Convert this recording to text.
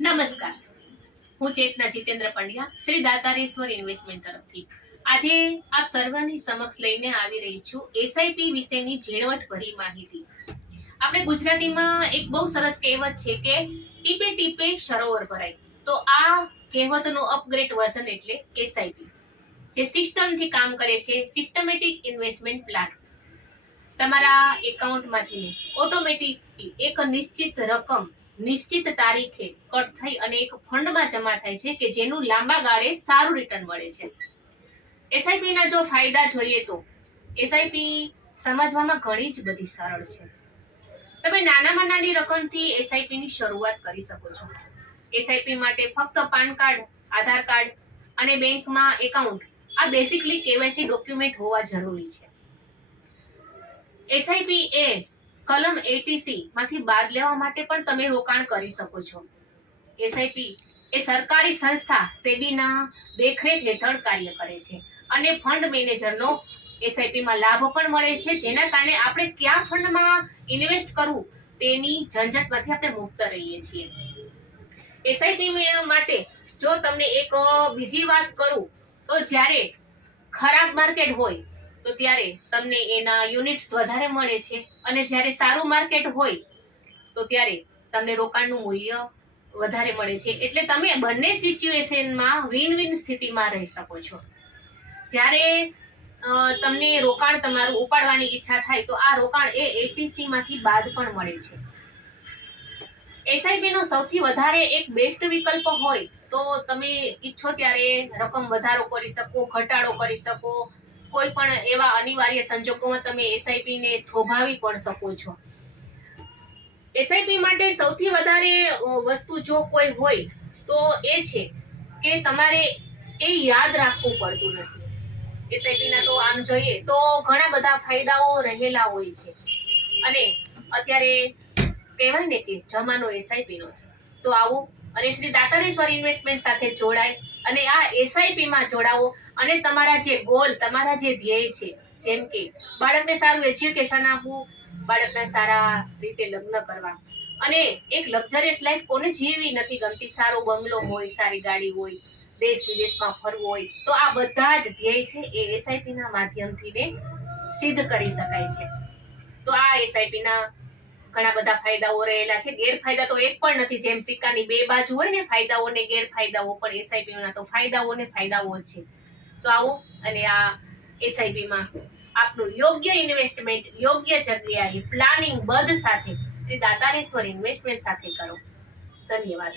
નમસ્કાર, હું ચેતના જીતેન્દ્ર પંડ્યા શ્રી દાતારેશ્વર ઇન્વેસ્ટમેન્ટ તરફથી આજે આપ સર્વની સમક્ષ લઈને આવી રહી છું એસઆઈપી વિશેની ઝીણવટભરી માહિતી. આપણે ગુજરાતીમાં એક બહુ સરસ કહેવત છે કે ટીપે ટીપે સરોવર ભરાય. તો આ કહેવતનું અપગ્રેડ વર્ઝન એટલે એસઆઈપી, જે સિસ્ટમથી કામ કરે છે, સિસ્ટમેટિક ઇન્વેસ્ટમેન્ટ પ્લાન. તમારા એકાઉન્ટમાંથી ઓટોમેટિકલી એક નિશ્ચિત રકમ નિશ્ચિત તારીખે કટ થઈ અને એક ફંડમાં જમા થાય છે કે જેનું લાંબા ગાળે સારું રિટર્ન મળે છે. એસઆઈપી ના જો ફાયદા જોઈએ તો એસઆઈપી સમજવામાં ઘણી જ બધી સરળ છે. તમે નાનામાં નાની રકમથી એસઆઈપી ની શરૂઆત કરી શકો છો. એસઆઈપી માટે ફક્ત પાન કાર્ડ, આધાર કાર્ડ અને બેંકમાં એકાઉન્ટ, આ બેસિકલી કેવાયસી ડોક્યુમેન્ટ હોવા જરૂરી છે. એસઆઈપી એ કલમ 80C માંથી બાદ લેવા માટે પણ તમે રોકાણ કરી શકો છો. એસઆઈપી એ સરકારી સંસ્થા સેબીના દેખરેખ હેઠળ કાર્ય કરે છે અને ફંડ મેનેજરનો એસઆઈપી માં લાભ પણ મળે છે, જેના કારણે આપણે કયા ફંડમાં ઇન્વેસ્ટ કરવું તેની ઝંઝટમાંથી આપણે મુક્ત રહીએ છીએ. એસઆઈપી માટે જો તમને એક બીજી વાત કરું તો જ્યારે ખરાબ માર્કેટ હોય તો ત્યારે તમને એના યુનિટ્સ વધારે મળે છે અને જ્યારે સારું માર્કેટ હોય તો ત્યારે તમને રોકાણનું મૂલ્ય વધારે મળે છે. એટલે તમે બંને સિચ્યુએશનમાં વિન વિન સ્થિતિમાં રહી શકો છો. જ્યારે તમને રોકાણ તમારું ઉપાડવાની ઈચ્છા થાય તો આ રોકાણ એ 80C માંથી બાદ પણ મળે છે. એસઆઈપી નો સૌથી વધારે એક બેસ્ટ વિકલ્પ હોય તો તમે ઈચ્છો ત્યારે રકમ વધારો કરી શકો, ઘટાડો કરી શકો. કોઈ પણ એવા અનિવાર્ય સંજોગોમાં તમે એસઆઈપી ને થોભાવી પણ શકો છો. એસઆઈપી માટે સૌથી વધારે વસ્તુ જો કોઈ હોય તો એ છે કે તમારે એ યાદ રાખવું પડતું નથી. એસઆઈપી ના તો આમ જોઈએ તો ઘણા બધા ફાયદાઓ રહેલા હોય છે અને અત્યારે કહેવાય ને કે જમાનો એસઆઈપી નો છે. તો આવો અને શ્રી દાતારેશ્વર ઇન્વેસ્ટમેન્ટ સાથે જોડાય અને આ એસઆઈપી માં જોડાવો અને તમારા જે ગોલ, તમારા જે ધ્યેય છે, જેમ કે બાળકને સારું એજ્યુકેશન આપવું, બાળકને સારા રીતે લગ્ન કરવા અને એક લક્ઝરિયસ લાઈફ કોને જીવવી નથી ગમતી, સારો બંગલો હોય, સારી ગાડી હોય, દેશ વિદેશમાં ફરવું હોય, તો આ બધા જ ધ્યેય છે એ એસઆઈપી ના માધ્યમથી ને સિદ્ધ કરી શકાય છે. તો આ એસઆઈપી ના ઘણા બધા ફાયદાઓ રહેલા છે. ગેરફાયદા તો એક પણ નથી. જેમ સિક્કાની બે બાજુ હોય ને, ફાયદાઓ ને ગેરફાયદાઓ, પણ એસઆઈપી ના તો ફાયદાઓ ને ફાયદાઓ જ છે. તો આવો અને આ એસઆઈપી માં આપનું યોગ્ય ઇન્વેસ્ટમેન્ટ યોગ્ય જગ્યાએ પ્લાનિંગ બધ સાથે શ્રી દાતારેશ્વર ઇન્વેસ્ટમેન્ટ સાથે કરો. ધન્યવાદ.